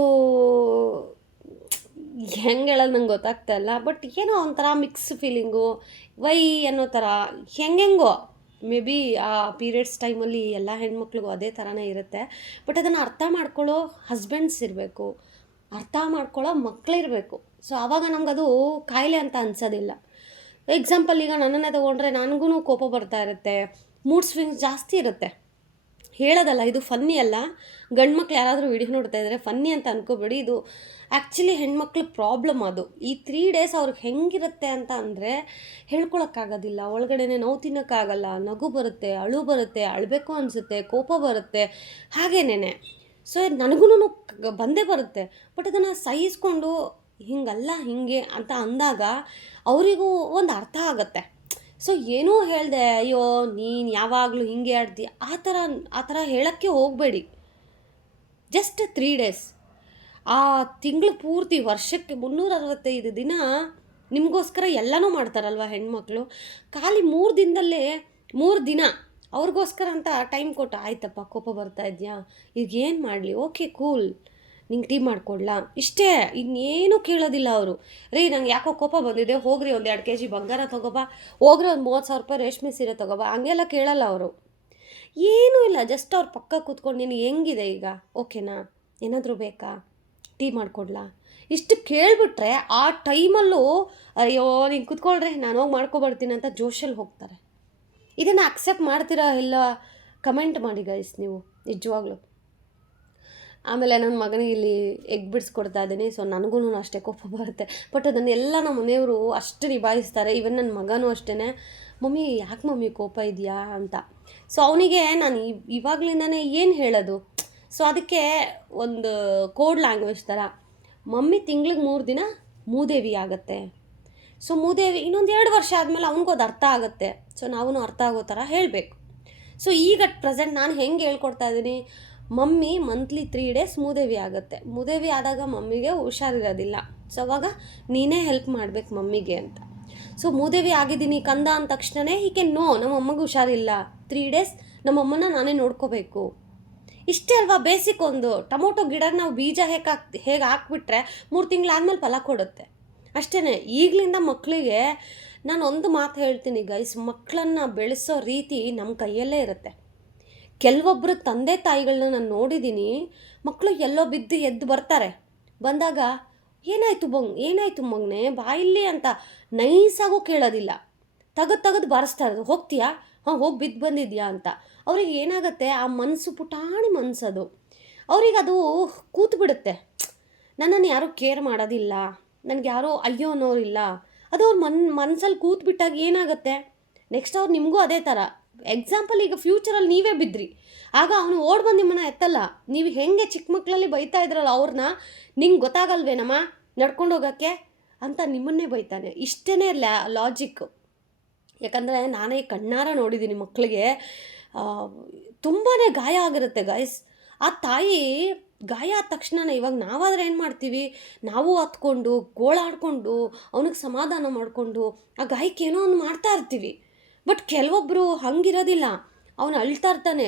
ಹೆಂಗೆ ಹೇಳೋದು ನಂಗೆ ಗೊತ್ತಾಗ್ತಾಯಿಲ್ಲ. ಬಟ್ ಏನೋ ಒಂಥರ ಮಿಕ್ಸ್ ಫೀಲಿಂಗು, ವೈ ಅನ್ನೋ ಥರ ಹೆಂಗೆಂಗೋ. ಮೇ ಬಿ ಆ ಪೀರಿಯಡ್ಸ್ ಟೈಮಲ್ಲಿ ಎಲ್ಲ ಹೆಣ್ಮಕ್ಳಿಗೂ ಅದೇ ಥರನೇ ಇರುತ್ತೆ. ಬಟ್ ಅದನ್ನು ಅರ್ಥ ಮಾಡ್ಕೊಳ್ಳೋ ಹಸ್ಬೆಂಡ್ಸ್ ಇರಬೇಕು, ಅರ್ಥ ಮಾಡ್ಕೊಳ್ಳೋ ಮಕ್ಕಳಿರಬೇಕು. ಸೊ ಆವಾಗ ನಮಗದು ಕಾಯಿಲೆ ಅಂತ ಅನ್ಸೋದಿಲ್ಲ. ಎಕ್ಸಾಂಪಲ್ ಈಗ ನನ್ನನ್ನೇ ತೊಗೊಂಡ್ರೆ ನನಗೂ ಕೋಪ ಬರ್ತಾ ಇರುತ್ತೆ, ಮೂಡ್ ಸ್ವಿಂಗ್ಸ್ ಜಾಸ್ತಿ ಇರುತ್ತೆ. ಹೇಳೋದಲ್ಲ, ಇದು ಫನ್ನಿ ಅಲ್ಲ. ಗಂಡು ಮಕ್ಳು ಯಾರಾದರೂ ವಿಡಿಯೋ ನೋಡ್ತಾ ಇದ್ದಾರೆ ಫನ್ನಿ ಅಂತ ಅನ್ಕೋಬೇಡಿ, ಇದು ಆ್ಯಕ್ಚುಲಿ ಹೆಣ್ಮಕ್ಳ ಪ್ರಾಬ್ಲಮ್. ಅದು ಈ 3 days ಅವ್ರಿಗೆ ಹೆಂಗಿರುತ್ತೆ ಅಂತ ಅಂದರೆ ಹೇಳ್ಕೊಳಕ್ಕಾಗೋದಿಲ್ಲ. ಒಳಗಡೆನೆ ನೋವು ತಿನ್ನೋಕ್ಕಾಗಲ್ಲ, ನಗು ಬರುತ್ತೆ, ಅಳು ಬರುತ್ತೆ, ಅಳಬೇಕು ಅನಿಸುತ್ತೆ, ಕೋಪ ಬರುತ್ತೆ, ಹಾಗೇನೇನೆ. ಸೊ ನನಗೂ ಬಂದೇ ಬರುತ್ತೆ. ಬಟ್ ಅದನ್ನು ಸಹಿಸ್ಕೊಂಡು ಹಿಂಗಲ್ಲ ಹಿಂಗೆ ಅಂತ ಅಂದಾಗ ಅವರಿಗೂ ಒಂದು ಅರ್ಥ ಆಗುತ್ತೆ. ಸೊ ಏನೂ ಹೇಳಿದೆ, ಅಯ್ಯೋ ನೀನು ಯಾವಾಗಲೂ ಹಿಂಗೆ ಆಡ್ತೀಯ, ಆ ಥರ ಹೇಳೋಕ್ಕೆ ಹೋಗಬೇಡಿ. ಜಸ್ಟ್ 3 days, ಆ ತಿಂಗಳು ಪೂರ್ತಿ, ವರ್ಷಕ್ಕೆ 365 ದಿನ ನಿಮಗೋಸ್ಕರ ಎಲ್ಲನೂ ಮಾಡ್ತಾರಲ್ವ ಹೆಣ್ಮಕ್ಳು. ಖಾಲಿ 3 ದಿನದಲ್ಲೇ 3 ದಿನ ಅವ್ರಿಗೋಸ್ಕರ ಅಂತ ಟೈಮ್ ಕೊಟ್ಟು, ಆಯ್ತಪ್ಪ ಕೋಪ ಬರ್ತಾ ಇದೆಯಾ, ಈಗ ಏನು ಮಾಡಲಿ, ಓಕೆ ಕೂಲ್, ನಿಂಗೆ ಟೀ ಮಾಡಿಕೊಡ್ಲಾ, ಇಷ್ಟೇ, ಇನ್ನೇನು ಕೇಳೋದಿಲ್ಲ ಅವರು. ರೀ ನಂಗೆ ಯಾಕೋ ಕೋಪ ಬಂದಿದೆ, ಹೋಗ್ರಿ ಒಂದು 2 kg ಬಂಗಾರ ತೊಗೊಬಾ, ಹೋಗ್ರಿ ಒಂದು 30,000 ರೂಪಾಯಿ ರೇಷ್ಮೆ ಸೀರೆ ತೊಗೊಬಾ, ಹಂಗೆಲ್ಲ ಕೇಳಲ್ಲ ಅವರು. ಏನೂ ಇಲ್ಲ, ಜಸ್ಟ್ ಅವ್ರ ಪಕ್ಕ ಕೂತ್ಕೊಂಡು ನೀನು ಹೆಂಗಿದೆ ಈಗ, ಓಕೆನಾ, ಏನಾದರೂ ಬೇಕಾ, ಟೀ ಮಾಡಿಕೊಡ್ಲಾ, ಇಷ್ಟು ಕೇಳಿಬಿಟ್ರೆ ಆ ಟೈಮಲ್ಲೂ ಅಯ್ಯೋ ನೀನು ಕೂತ್ಕೊಳ್ರಿ ನಾನು ಹೋಗಿ ಮಾಡ್ಕೊಬರ್ತೀನಿ ಅಂತ ಜೋಶಲ್ಲಿ ಹೋಗ್ತಾರೆ. ಇದನ್ನು ಅಕ್ಸೆಪ್ಟ್ ಮಾಡ್ತೀರಾ ಇಲ್ಲ ಕಮೆಂಟ್ ಮಾಡಿ ಗೈಸ್ ನೀವು, ನಿಜವಾಗ್ಲೂ. ಆಮೇಲೆ ನನ್ನ ಮಗನಿಗೆ ಇಲ್ಲಿ ಎಗ್ ಬಿಡಿಸ್ಕೊಡ್ತಾ ಇದ್ದೀನಿ. ಸೊ ನನಗೂ ಅಷ್ಟೇ ಕೋಪ ಬರುತ್ತೆ. ಬಟ್ ಅದನ್ನೆಲ್ಲ ನಮ್ಮ ಮನೆಯವರು ಅಷ್ಟು ನಿಭಾಯಿಸ್ತಾರೆ. ಈವನ್ ನನ್ನ ಮಗನೂ ಅಷ್ಟೇ, ಮಮ್ಮಿ ಯಾಕೆ ಮಮ್ಮಿ ಕೋಪ ಇದೆಯಾ ಅಂತ. ಸೊ ಅವನಿಗೆ ನಾನು ಇವಾಗಲಿಂದನೇ ಏನು ಹೇಳೋದು. ಸೊ ಅದಕ್ಕೆ ಒಂದು ಕೋಡ್ ಲ್ಯಾಂಗ್ವೇಜ್ ಥರ, ಮಮ್ಮಿ ತಿಂಗ್ಳಿಗೆ 3 ದಿನ ಮೂದೇವಿ ಆಗುತ್ತೆ. ಸೊ ಮೂದೇವಿ ಇನ್ನೊಂದು 2 ವರ್ಷ ಆದಮೇಲೆ ಅವ್ನಿಗೂ ಅದು ಅರ್ಥ ಆಗುತ್ತೆ. ಸೊ ನಾವು ಅರ್ಥ ಆಗೋ ಥರ ಹೇಳಬೇಕು. ಸೊ ಈಗ ಅಟ್ ಪ್ರೆಸೆಂಟ್ ನಾನು ಹೆಂಗೆ ಹೇಳ್ಕೊಡ್ತಾ ಇದ್ದೀನಿ, ಮಮ್ಮಿ ಮಂತ್ಲಿ 3 days ಮೂದೇವಿ ಆಗುತ್ತೆ. ಮೂದೇವಿ ಆದಾಗ ಮಮ್ಮಿಗೆ ಹುಷಾರಿರೋದಿಲ್ಲ. ಸೊ ಅವಾಗ ನೀನೇ ಹೆಲ್ಪ್ ಮಾಡಬೇಕು ಮಮ್ಮಿಗೆ ಅಂತ. ಸೊ ಮೂದೇವಿ ಆಗಿದ್ದೀನಿ ಕಂದ ಅಂದ ತಕ್ಷಣವೇ ಹೀಗೆ ನಮ್ಮ ಅಮ್ಮಗೆ ಹುಷಾರಿಲ್ಲ, 3 days ನಮ್ಮಮ್ಮನ ನಾನೇ ನೋಡ್ಕೋಬೇಕು. ಇಷ್ಟೇ ಅಲ್ವಾ ಬೇಸಿಕ್. ಒಂದು ಟೊಮೊಟೊ ಗಿಡಕ್ಕೆ ನಾವು ಬೀಜ ಹೇಗೆ ಹಾಕ್ಬಿಟ್ರೆ 3 ತಿಂಗಳಾದ್ಮೇಲೆ ಫಲ ಕೊಡುತ್ತೆ, ಅಷ್ಟೇ. ಈಗಲಿಂದ ಮಕ್ಕಳಿಗೆ ನಾನು ಒಂದು ಮಾತು ಹೇಳ್ತೀನಿ ಗೈಸ್, ಮಕ್ಕಳನ್ನು ಬೆಳೆಸೋ ರೀತಿ ನಮ್ಮ ಕೈಯಲ್ಲೇ ಇರುತ್ತೆ. ಕೆಲವೊಬ್ಬರು ತಂದೆ ತಾಯಿಗಳನ್ನ ನಾನು ನೋಡಿದ್ದೀನಿ, ಮಕ್ಕಳು ಎಲ್ಲೋ ಬಿದ್ದು ಎದ್ದು ಬರ್ತಾರೆ, ಬಂದಾಗ ಏನಾಯಿತು ಮಗನೇ ಬಾಯಿಲ್ಲಿ ಅಂತ ನೈಸಾಗೂ ಕೇಳೋದಿಲ್ಲ, ತೆಗೆದು ಬಾರಿಸ್ತಾ ಇರೋದು, ಹೋಗ್ತೀಯಾ, ಹಾಂ ಹೋಗಿ ಬಿದ್ದು ಬಂದಿದ್ಯಾ ಅಂತ. ಅವ್ರಿಗೆ ಏನಾಗುತ್ತೆ, ಆ ಮನಸ್ಸು ಪುಟಾಣಿ ಮನಸ್ಸದು, ಅವ್ರಿಗೆ ಅದು ಕೂತ್ಬಿಡುತ್ತೆ. ನನ್ನನ್ನು ಯಾರೂ ಕೇರ್ ಮಾಡೋದಿಲ್ಲ, ನನಗೆ ಯಾರೋ ಅಯ್ಯೋ ಅನ್ನೋರಿಲ್ಲ, ಅದು ಅವ್ರ ಮನಸ್ಸಲ್ಲಿ ಕೂತ್ಬಿಟ್ಟಾಗ ಏನಾಗುತ್ತೆ, ನೆಕ್ಸ್ಟ್ ಅವ್ರು ನಿಮಗೂ ಅದೇ ಥರ. ಎಕ್ಸಾಂಪಲ್ ಈಗ ಫ್ಯೂಚರಲ್ಲಿ ನೀವೇ ಬಿದ್ದಿರಿ, ಆಗ ಅವನು ಬಂದು ನಿಮ್ಮನ್ನ ಎತ್ತಲ್ಲ. ನೀವು ಹೆಂಗೆ ಚಿಕ್ಕ ಮಕ್ಕಳಲ್ಲಿ ಬೈತಾ ಇದ್ರಲ್ಲ ಅವ್ರನ್ನ, ನಿಂಗೆ ಗೊತ್ತಾಗಲ್ವೇನಮ್ಮ ನಡ್ಕೊಂಡು ಹೋಗೋಕ್ಕೆ ಅಂತ ನಿಮ್ಮನ್ನೇ ಬೈತಾನೆ. ಇಷ್ಟೇ ಲಾಜಿಕ್ಕು. ಯಾಕಂದರೆ ನಾನೇ ಕಣ್ಣಾರ ನೋಡಿದ್ದೀನಿ ಮಕ್ಕಳಿಗೆ ತುಂಬಾ ಗಾಯ ಆಗಿರುತ್ತೆ ಗೈಸ್. ಆ ತಾಯಿ ಗಾಯ ಆದ ತಕ್ಷಣ ಇವಾಗ ನಾವಾದರೆ ಏನು ಮಾಡ್ತೀವಿ, ನಾವು ಹತ್ಕೊಂಡು ಗೋಳಾಡ್ಕೊಂಡು ಅವನಿಗೆ ಸಮಾಧಾನ ಮಾಡಿಕೊಂಡು ಆ ಗಾಯಕ್ಕೆ ಏನೋ ಒಂದು ಮಾಡ್ತಾ ಇರ್ತೀವಿ. ಬಟ್ ಕೆಲವೊಬ್ಬರು ಹಂಗಿರೋದಿಲ್ಲ, ಅವನು ಅಳ್ತಾ ಇರ್ತಾನೆ,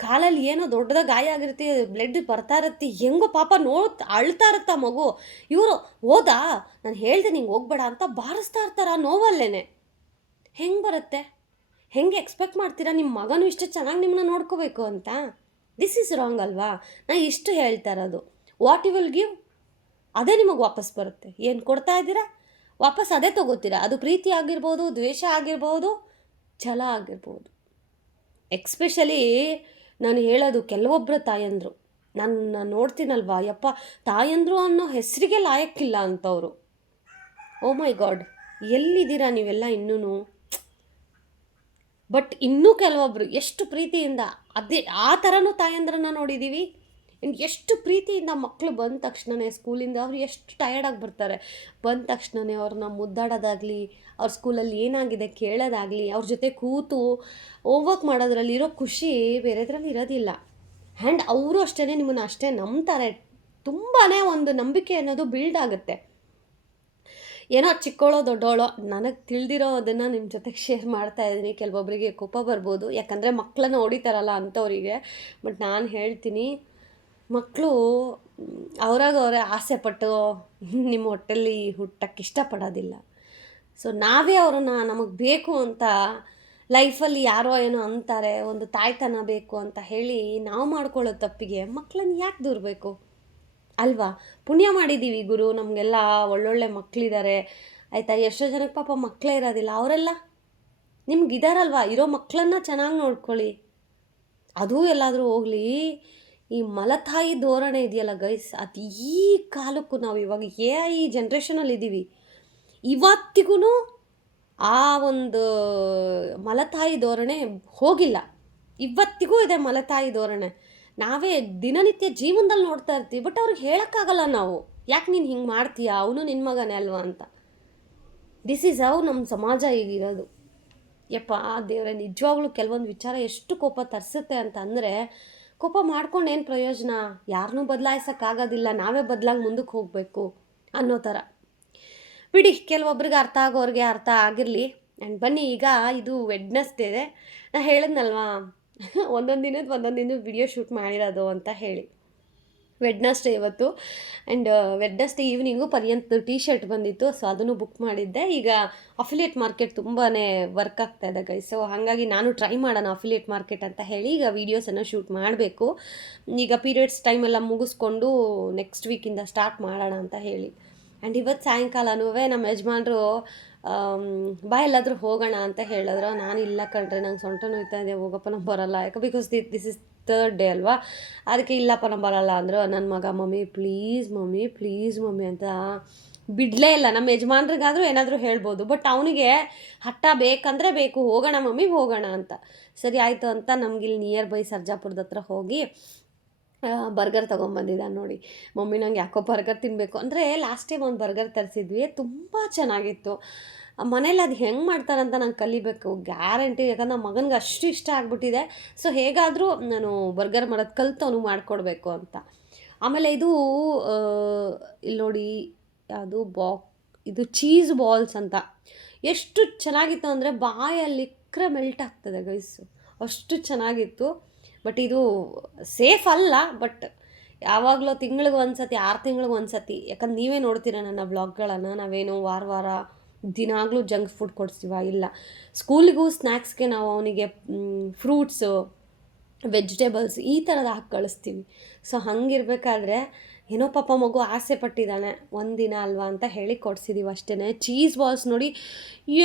ಕಾಲಲ್ಲಿ ಏನೋ ದೊಡ್ಡದಾಗಿ ಗಾಯ ಆಗಿರುತ್ತೆ, ಬ್ಲಡ್ ಬರ್ತಾ ಇರುತ್ತೆ, ಹೆಂಗೋ ಪಾಪ ಅಳ್ತಾ ಇರುತ್ತೆ ಆ ಮಗು. ಇವರು ಹೋದಾ ನಾನು ಹೇಳ್ದೆ ನಿಂಗೆ ಹೋಗ್ಬೇಡ ಅಂತ ಬಾರಿಸ್ತಾ ಇರ್ತಾರೆ ಆ ನೋವಲ್ಲೇನೆ. ಹೆಂಗೆ ಬರುತ್ತೆ, ಹೆಂಗೆ ಎಕ್ಸ್ಪೆಕ್ಟ್ ಮಾಡ್ತೀರಾ ನಿಮ್ಮ ಮಗನೂ ಇಷ್ಟು ಚೆನ್ನಾಗಿ ನಿಮ್ಮನ್ನ ನೋಡ್ಕೋಬೇಕು ಅಂತ? ದಿಸ್ ಈಸ್ ರಾಂಗ್ ಅಲ್ವಾ? ನಾನು ಇಷ್ಟು ಹೇಳ್ತಾ ಇರೋದು, ವಾಟ್ ಯು ವಿಲ್ ಗಿವ್ ಅದೇ ನಿಮಗೆ ವಾಪಸ್ ಬರುತ್ತೆ. ಏನು ಕೊಡ್ತಾ ಇದ್ದೀರಾ ವಾಪಸ್ ಅದೇ ತೊಗೋತೀರಾ. ಅದು ಪ್ರೀತಿ ಆಗಿರ್ಬೋದು, ದ್ವೇಷ ಆಗಿರ್ಬೋದು, ಛಲ ಆಗಿರ್ಬೋದು. ಎಕ್ಸ್ಪೆಷಲಿ ನಾನು ಹೇಳೋದು ಕೆಲವೊಬ್ಬರು ತಾಯಂದರು, ನಾನು ನೋಡ್ತೀನಲ್ವಾ, ಯಪ್ಪ ತಾಯಂದರು ಅನ್ನೋ ಹೆಸರಿಗೆ ಲಾಯಕ್ಕಿಲ್ಲ ಅಂಥವ್ರು. ಓ ಮೈ ಗಾಡ್, ಎಲ್ಲಿದ್ದೀರಾ ನೀವೆಲ್ಲ ಇನ್ನೂ? ಬಟ್ ಇನ್ನೂ ಕೆಲವೊಬ್ಬರು ಎಷ್ಟು ಪ್ರೀತಿಯಿಂದ ಅದೇ ಆ ಥರನೂ ತಾಯಂದ್ರನ್ನ ನೋಡಿದ್ದೀವಿ. ಎಷ್ಟು ಪ್ರೀತಿಯಿಂದ ಮಕ್ಕಳು ಬಂದ ತಕ್ಷಣವೇ ಸ್ಕೂಲಿಂದ ಅವ್ರು ಎಷ್ಟು ಟಯರ್ಡಾಗಿ ಬರ್ತಾರೆ, ಬಂದ ತಕ್ಷಣವೇ ಅವ್ರನ್ನ ಮುದ್ದಾಡೋದಾಗಲಿ, ಅವ್ರ ಸ್ಕೂಲಲ್ಲಿ ಏನಾಗಿದೆ ಕೇಳೋದಾಗಲಿ, ಅವ್ರ ಜೊತೆ ಕೂತು ಹೋಮ್ವರ್ಕ್ ಮಾಡೋದ್ರಲ್ಲಿ ಇರೋ ಖುಷಿ ಬೇರೆದ್ರಲ್ಲಿ ಇರೋದಿಲ್ಲ. ಆ್ಯಂಡ್ ಅವರು ಅಷ್ಟೇ ನಿಮ್ಮನ್ನು ಅಷ್ಟೇ ನಂಬ್ತಾರೆ. ತುಂಬಾ ಒಂದು ನಂಬಿಕೆ ಅನ್ನೋದು ಬಿಲ್ಡ್ ಆಗುತ್ತೆ. ಏನೋ ಚಿಕ್ಕವಳೋ ದೊಡ್ಡವಳೋ ನನಗೆ ತಿಳಿದಿರೋದನ್ನು ನಿಮ್ಮ ಜೊತೆಗೆ ಶೇರ್ ಮಾಡ್ತಾಯಿದ್ದೀನಿ. ಕೆಲವೊಬ್ಬರಿಗೆ ಕೋಪ ಬರ್ಬೋದು, ಯಾಕಂದರೆ ಮಕ್ಕಳನ್ನ ಹೊಡಿತಾರಲ್ಲ ಅಂಥವರಿಗೆ. ಬಟ್ ನಾನು ಹೇಳ್ತೀನಿ, ಮಕ್ಕಳು ಅವರಾಗ ಅವರೇ ಆಸೆ ಪಟ್ಟು ನಿಮ್ಮ ಹೊಟ್ಟೆಲಿ ಹುಟ್ಟಕ್ಕೆ ಇಷ್ಟಪಡೋದಿಲ್ಲ. ಸೊ ನಾವೇ ಅವ್ರನ್ನ ನಮಗೆ ಬೇಕು ಅಂತ ಲೈಫಲ್ಲಿ ಯಾರೋ ಏನೋ ಅಂತಾರೆ, ಒಂದು ತಾಯ್ತನ ಬೇಕು ಅಂತ ಹೇಳಿ ನಾವು ಮಾಡ್ಕೊಳ್ಳೋ ತಪ್ಪಿಗೆ ಮಕ್ಕಳನ್ನ ಯಾಕೆ ದೂರಬೇಕು ಅಲ್ವಾ? ಪುಣ್ಯ ಮಾಡಿದ್ದೀವಿ ಗುರು, ನಮಗೆಲ್ಲ ಒಳ್ಳೊಳ್ಳೆ ಮಕ್ಕಳಿದ್ದಾರೆ ಆಯಿತಾ. ಎಷ್ಟೋ ಜನಕ್ಕೆ ಪಾಪ ಮಕ್ಕಳೇ ಇರೋದಿಲ್ಲ, ಅವರೆಲ್ಲ ನಿಮ್ಗಿದಾರಲ್ವ, ಇರೋ ಮಕ್ಕಳನ್ನ ಚೆನ್ನಾಗಿ ನೋಡ್ಕೊಳ್ಳಿ. ಅದೂ ಎಲ್ಲಾದರೂ ಹೋಗಲಿ, ಈ ಮಲತಾಯಿ ಧೋರಣೆ ಇದೆಯಲ್ಲ ಗೈಸ್, ಅದು ಈ ಕಾಲಕ್ಕೂ ನಾವು ಇವಾಗ ಈ ಜನ್ರೇಷನಲ್ಲಿ ಇದ್ದೀವಿ, ಇವತ್ತಿಗೂ ಆ ಒಂದು ಮಲತಾಯಿ ಧೋರಣೆ ಹೋಗಿಲ್ಲ. ಇವತ್ತಿಗೂ ಇದೆ ಮಲತಾಯಿ ಧೋರಣೆ. ನಾವೇ ದಿನನಿತ್ಯ ಜೀವನದಲ್ಲಿ ನೋಡ್ತಾ ಇರ್ತೀವಿ, ಬಟ್ ಅವ್ರಿಗೆ ಹೇಳೋಕ್ಕಾಗಲ್ಲ ನಾವು, ಯಾಕೆ ನೀನು ಹಿಂಗೆ ಮಾಡ್ತೀಯಾ, ಅವನು ನಿನ್ನ ಮಗನೇ ಅಲ್ವಾ ಅಂತ. ದಿಸ್ ಈಸ್ ಹೌ ನಮ್ಮ ಸಮಾಜ ಈಗಿರೋದು. ಯಪ್ಪ ದೇವರೇ, ನಿಜವಾಗ್ಲೂ ಕೆಲವೊಂದು ವಿಚಾರ ಎಷ್ಟು ಕೋಪ ತರಿಸುತ್ತೆ ಅಂತ ಅಂದರೆ, ಕೋಪ ಮಾಡ್ಕೊಂಡು ಏನು ಪ್ರಯೋಜನ, ಯಾರನ್ನೂ ಬದಲಾಯಿಸೋಕ್ಕಾಗೋದಿಲ್ಲ, ನಾವೇ ಬದಲಾಗಿ ಮುಂದಕ್ಕೆ ಹೋಗಬೇಕು ಅನ್ನೋ ಥರ. ಬಿಡಿ, ಕೆಲವೊಬ್ರಿಗೆ ಅರ್ಥ ಆಗೋರಿಗೆ ಅರ್ಥ ಆಗಿರಲಿ. ಆ್ಯಂಡ್ ಬನ್ನಿ, ಈಗ ಇದು ವೆಡ್ನೆಸ್ಡೇ ಇದೆ. ನಾನು ಹೇಳಿದ್ನಲ್ವಾ ಒಂದೊಂದು ದಿನದ ವಿಡಿಯೋ ಶೂಟ್ ಮಾಡಿರೋದು ಅಂತ ಹೇಳಿ. ವೆಡ್ನೆಸ್ಡೇ ಇವತ್ತು. ಆ್ಯಂಡ್ ವೆಡ್ನೆಸ್ಡೇ ಈವ್ನಿಂಗು ಪರ್ಯಂತ್ ಟೀ ಶರ್ಟ್ ಬಂದಿತ್ತು, ಸೊ ಅದನ್ನು ಬುಕ್ ಮಾಡಿದ್ದೆ. ಈಗ ಅಫಿಲಿಯೇಟ್ ಮಾರ್ಕೆಟ್ ತುಂಬಾ ವರ್ಕ್ ಆಗ್ತಾಯಿದೆ ಗೈಸ್, ಸೊ ಹಾಗಾಗಿ ನಾನು ಟ್ರೈ ಮಾಡೋಣ ಅಫಿಲಿಯೇಟ್ ಮಾರ್ಕೆಟ್ ಅಂತ ಹೇಳಿ ಈಗ ವೀಡಿಯೋಸನ್ನು ಶೂಟ್ ಮಾಡಬೇಕು. ಈಗ ಪೀರಿಯಡ್ಸ್ ಟೈಮೆಲ್ಲ ಮುಗಿಸ್ಕೊಂಡು ನೆಕ್ಸ್ಟ್ ವೀಕಿಂದ ಸ್ಟಾರ್ಟ್ ಮಾಡೋಣ ಅಂತ ಹೇಳಿ. ಆ್ಯಂಡ್ ಇವತ್ತು ಸಾಯಂಕಾಲನೂ ನಮ್ಮ ಯಜಮಾನ್ರು ಬಾ ಎಲ್ಲಾದರೂ ಹೋಗೋಣ ಅಂತ ಹೇಳಿದ್ರು. ನಾನು ಇಲ್ಲ ಕಣ್ರೆ, ನಂಗೆ ಸೊಂಟ ನೋಯ್ತಾ ಇದೆ, ಹೋಗಪ್ಪ ನಾನು ಬರೋಲ್ಲ, ಯಾಕೆ because this is third day ಅಲ್ವಾ, ಅದಕ್ಕೆ ಇಲ್ಲಪ್ಪ ನಾನು ಬರೋಲ್ಲ ಅಂದರು. ನನ್ನ ಮಗ ಮಮ್ಮಿ ಪ್ಲೀಸ್ ಮಮ್ಮಿ ಅಂತ ಬಿಡಲೇ ಇಲ್ಲ. ನಮ್ಮ ಯಜಮಾನ್ರಿಗಾದರೂ ಏನಾದರೂ ಹೇಳ್ಬೋದು, ಬಟ್ ಅವನಿಗೆ ಹಠ ಬೇಕಂದರೆ ಬೇಕು, ಹೋಗೋಣ ಮಮ್ಮಿ ಹೋಗೋಣ ಅಂತ. ಸರಿ ಆಯಿತು ಅಂತ ನಮಗಿಲ್ಲಿ ನಿಯರ್ ಬೈ ಸರ್ಜಾಪುರದ ಹತ್ರ ಹೋಗಿ ಬರ್ಗರ್ ತೊಗೊಂಬಂದಿದ್ದಾನೆ ನೋಡಿ. ಮಮ್ಮಿ ನಂಗೆ ಯಾಕೋ ಬರ್ಗರ್ ತಿನ್ನಬೇಕು ಅಂದರೆ, ಲಾಸ್ಟ್ ಟೈಮ್ ಒಂದು ಬರ್ಗರ್ ತರಿಸಿದ್ವಿ, ತುಂಬ ಚೆನ್ನಾಗಿತ್ತು. ಮನೇಲಿ ಅದು ಹೆಂಗೆ ಮಾಡ್ತಾರಂತ ನಂಗೆ ಕಲಿಬೇಕು ಗ್ಯಾರಂಟಿ, ಯಾಕಂದ್ರೆ ನಮ್ಮ ಮಗನಿಗೆ ಅಷ್ಟು ಇಷ್ಟ ಆಗಿಬಿಟ್ಟಿದೆ. ಸೊ ಹೇಗಾದರೂ ನಾನು ಬರ್ಗರ್ ಮಾಡೋದು ಕಲಿತು ಅವನು ಮಾಡಿಕೊಡ್ಬೇಕು ಅಂತ. ಆಮೇಲೆ ಇದು ಇಲ್ಲಿ ನೋಡಿ, ಯಾವುದು ಇದು ಚೀಸ್ ಬಾಲ್ಸ್ ಅಂತ, ಎಷ್ಟು ಚೆನ್ನಾಗಿತ್ತು ಅಂದರೆ ಬಾಯಲ್ಲಿ ಇಕ್ಕರೆ ಮೆಲ್ಟ್ ಆಗ್ತದೆ ಗೈಸು, ಅಷ್ಟು ಚೆನ್ನಾಗಿತ್ತು. ಬಟ್ ಇದು ಸೇಫ್ ಅಲ್ಲ, ಬಟ್ ಯಾವಾಗಲೂ ತಿಂಗಳಿಗೆ ಒಂದು ಸತಿ, 6 ತಿಂಗಳಿಗೆ ಒಂದು ಸತಿ, ಯಾಕಂದ್ರೆ ನೀವೇ ನೋಡ್ತೀರ ನನ್ನ ಬ್ಲಾಗ್ಗಳನ್ನು, ನಾವೇನು ವಾರ ದಿನಾಗಲೂ ಜಂಕ್ ಫುಡ್ ಕೊಡಿಸ್ತೀವ, ಇಲ್ಲ. ಸ್ಕೂಲಿಗೂ ಸ್ನ್ಯಾಕ್ಸ್ಗೆ ನಾವು ಅವನಿಗೆ ಫ್ರೂಟ್ಸು, ವೆಜಿಟೇಬಲ್ಸ್ ಈ ಥರದ್ದು ಹಾಕಿ ಕಳಿಸ್ತೀವಿ. ಸೊ ಹಂಗಿರ್ಬೇಕಾದ್ರೆ ಏನೋ ಪಾಪ ಮಗು ಆಸೆ ಪಟ್ಟಿದ್ದಾನೆ, ಒಂದಿನ ಅಲ್ವಾ ಅಂತ ಹೇಳಿ ಕೊಡಿಸಿದ್ದೀವಿ ಅಷ್ಟೇ. ಚೀಸ್ ಬಾಲ್ಸ್ ನೋಡಿ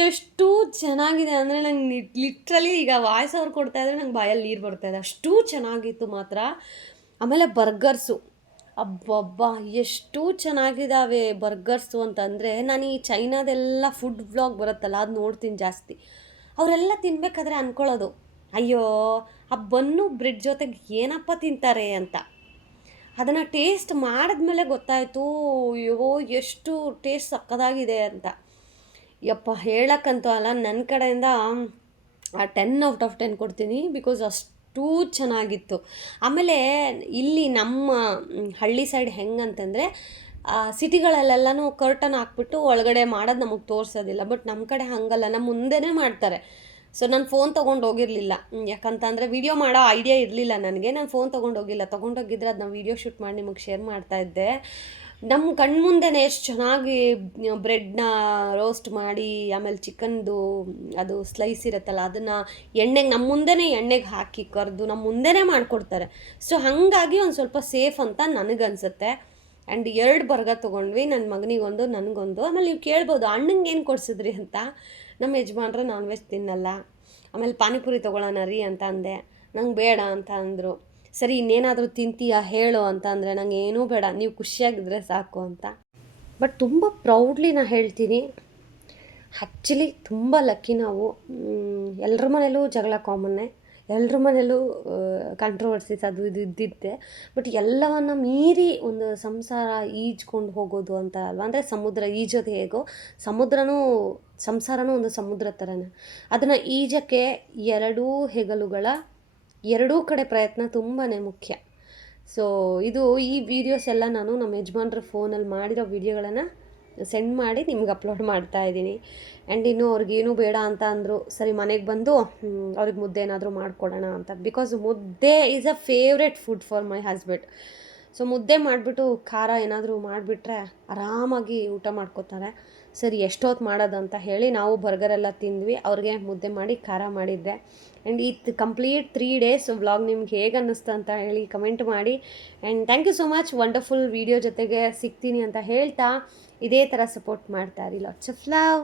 ಎಷ್ಟು ಚೆನ್ನಾಗಿದೆ ಅಂದರೆ, ನಂಗೆ ಲಿಟ್ರಲಿ ಈಗ ವಾಯ್ಸ್ ಅವ್ರು ಕೊಡ್ತಾಯಿದ್ರೆ ನಂಗೆ ಬಾಯಲ್ಲಿ ನೀರು ಬರ್ತಾಯಿದೆ, ಅಷ್ಟು ಚೆನ್ನಾಗಿತ್ತು ಮಾತ್ರ. ಆಮೇಲೆ ಬರ್ಗರ್ಸು, ಅಬ್ಬಬ್ಬಾ ಎಷ್ಟು ಚೆನ್ನಾಗಿದ್ದಾವೆ ಬರ್ಗರ್ಸು ಅಂತಂದರೆ, ನಾನು ಈ ಚೈನಾದೆಲ್ಲ ಫುಡ್ ವ್ಲಾಗ್ ಬರುತ್ತಲ್ಲ ಅದು ನೋಡ್ತೀನಿ ಜಾಸ್ತಿ. ಅವರೆಲ್ಲ ತಿನ್ನಬೇಕಾದ್ರೆ ಅಂದ್ಕೊಳ್ಳೋದು, ಅಯ್ಯೋ ಆ ಬನ್ನು ಬ್ರೆಡ್ ಜೊತೆಗೆ ಏನಪ್ಪ ತಿಂತಾರೆ ಅಂತ. ಅದನ್ನು ಟೇಸ್ಟ್ ಮಾಡಿದ್ಮೇಲೆ ಗೊತ್ತಾಯಿತು, ಅಯ್ಯೋ ಎಷ್ಟು ಟೇಸ್ಟ್ ಸಕ್ಕದಾಗಿದೆ ಅಂತ. ಯಪ್ಪ ಹೇಳಕ್ಕಂತೂ ಅಲ್ಲ, ನನ್ನ ಕಡೆಯಿಂದ 10/10 ಕೊಡ್ತೀನಿ, ಬಿಕಾಸ್ ಅಷ್ಟು ಚೆನ್ನಾಗಿತ್ತು. ಆಮೇಲೆ ಇಲ್ಲಿ ನಮ್ಮ ಹಳ್ಳಿ ಸೈಡ್ ಹೆಂಗಂತಂದರೆ, ಸಿಟಿಗಳಲ್ಲೆಲ್ಲನೂ ಕರ್ಟನ್ ಹಾಕ್ಬಿಟ್ಟು ಒಳಗಡೆ ಮಾಡೋದು ನಮಗೆ ತೋರಿಸೋದಿಲ್ಲ. ಬಟ್ ನಮ್ಮ ಕಡೆ ಹಾಗಲ್ಲ, ನಮ್ಮ ಮುಂದೆನೇ ಮಾಡ್ತಾರೆ. ಸೊ ನಾನು ಫೋನ್ ತೊಗೊಂಡು ಹೋಗಿರಲಿಲ್ಲ, ಯಾಕಂತಂದರೆ ವೀಡಿಯೋ ಮಾಡೋ ಐಡಿಯಾ ಇರಲಿಲ್ಲ ನನಗೆ. ನಾನು ಫೋನ್ ತೊಗೊಂಡೋಗಿಲ್ಲ, ತೊಗೊಂಡೋಗಿದ್ರೆ ಅದನ್ನ ವೀಡಿಯೋ ಶೂಟ್ ಮಾಡಿ ನಿಮಗೆ ಶೇರ್ ಮಾಡ್ತಾಯಿದ್ದೆ. ನಮ್ಮ ಕಣ್ಮುಂದೆನೇ ಎಷ್ಟು ಚೆನ್ನಾಗಿ ಬ್ರೆಡ್ನ ರೋಸ್ಟ್ ಮಾಡಿ, ಆಮೇಲೆ ಚಿಕನ್ದು ಅದು ಸ್ಲೈಸ್ ಇರುತ್ತಲ್ಲ ಅದನ್ನು ಎಣ್ಣೆಗೆ ನಮ್ಮ ಮುಂದೆನೇ ಎಣ್ಣೆಗೆ ಹಾಕಿ ಕರೆದು ನಮ್ಮ ಮುಂದೆನೇ ಮಾಡಿಕೊಡ್ತಾರೆ. ಸೊ ಹಾಗಾಗಿ ಒಂದು ಸ್ವಲ್ಪ ಸೇಫ್ ಅಂತ ನನಗನ್ಸುತ್ತೆ. ಆ್ಯಂಡ್ 2 ಬರ್ಗರ್ ತೊಗೊಂಡ್ವಿ, ನನ್ನ ಮಗನಿಗೊಂದು ನನಗೊಂದು. ಆಮೇಲೆ ನೀವು ಕೇಳ್ಬೋದು ಅಣ್ಣಂಗೆ ಏನು ಕೊಡಿಸಿದ್ರಿ ಅಂತ. ನಮ್ಮ ಯಜಮಾನ್ರು ನಾನ್ ವೆಜ್ ತಿನ್ನಲ್ಲ. ಆಮೇಲೆ ಪಾನಿಪುರಿ ತೊಗೊಳ್ಳೋಣ ರೀ ಅಂತ ಅಂದೆ, ನಂಗೆ ಬೇಡ ಅಂತ ಅಂದರು. ಸರಿ ಇನ್ನೇನಾದರೂ ತಿಂತೀಯಾ ಹೇಳು ಅಂತ ಅಂದರೆ, ನಂಗೆ ಏನೂ ಬೇಡ, ನೀವು ಖುಷಿಯಾಗಿದ್ದರೆ ಸಾಕು ಅಂತ. ಬಟ್ ತುಂಬ ಪ್ರೌಡ್ಲಿ ನಾನು ಹೇಳ್ತೀನಿ, ಆ್ಯಕ್ಚುಲಿ ತುಂಬ ಲಕ್ಕಿ ನಾವು. ಎಲ್ಲರ ಮನೇಲೂ ಜಗಳ ಕಾಮನ್ನೇ, ಎಲ್ಲರ ಮನೇಲೂ ಕಾಂಟ್ರವರ್ಸೀಸ್ ಅದು ಇದು ಇದ್ದಿದ್ದೆ. ಬಟ್ ಎಲ್ಲವನ್ನು ಮೀರಿ ಒಂದು ಸಂಸಾರ ಈಜ್ಕೊಂಡು ಹೋಗೋದು ಅಂತ ಅಲ್ವಾ, ಅಂದರೆ ಸಮುದ್ರ ಈಜೋದು ಹೇಗೋ, ಸಮುದ್ರನೂ ಸಂಸಾರನೂ ಒಂದು ಸಮುದ್ರ ಥರನೇ. ಅದನ್ನು ಈಜಕ್ಕೆ ಎರಡೂ ಹೆಗಲುಗಳ ಎರಡೂ ಕಡೆ ಪ್ರಯತ್ನ ತುಂಬಾ ಮುಖ್ಯ. ಸೊ ಈ ವಿಡಿಯೋಸ್ ಎಲ್ಲ ನಾನು ನಮ್ಮ ಯಜಮಾನ್ರ ಫೋನಲ್ಲಿ ಮಾಡಿರೋ ವಿಡಿಯೋಗಳನ್ನು ಸೆಂಡ್ ಮಾಡಿ ನಿಮ್ಗೆ ಅಪ್ಲೋಡ್ ಮಾಡ್ತಾ ಇದ್ದೀನಿ. ಆ್ಯಂಡ್ ಇನ್ನು ಅವ್ರಿಗೇನು ಬೇಡ ಅಂತ ಅಂದರು. ಸರಿ ಮನೆಗೆ ಬಂದು ಅವ್ರಿಗೆ ಮುದ್ದೆ ಏನಾದರೂ ಮಾಡಿಕೊಡೋಣ ಅಂತ. ಬಿಕಾಸ್ ಮುದ್ದೆ is a favourite food for my husband. So ಮುದ್ದೆ ಮಾಡಿಬಿಟ್ಟು ಖಾರ ಏನಾದರೂ ಮಾಡಿಬಿಟ್ರೆ ಆರಾಮಾಗಿ ಊಟ ಮಾಡ್ಕೋತಾರೆ. ಸರಿ ಎಷ್ಟೊತ್ತು ಮಾಡೋದು ಅಂತ ಹೇಳಿ ನಾವು ಬರ್ಗರೆಲ್ಲ ತಿಂದ್ವಿ. ಅವ್ರಿಗೆ ಮುದ್ದೆ ಮಾಡಿ ಖಾರ ಮಾಡಿದ್ದೆ. ಆ್ಯಂಡ್ ಈ ಕಂಪ್ಲೀಟ್ 3 ಡೇಸ್ ವ್ಲಾಗ್ ನಿಮ್ಗೆ ಹೇಗೆ ಅನ್ನಿಸ್ತು ಅಂತ ಹೇಳಿ ಕಮೆಂಟ್ ಮಾಡಿ. And thank you so much. Wonderful video ಜೊತೆಗೆ ಸಿಗ್ತೀನಿ ಅಂತ ಹೇಳ್ತಾ, ಇದೇ ಥರ ಸಪೋರ್ಟ್ ಮಾಡ್ತಾ ಇರಿ. Lots of love.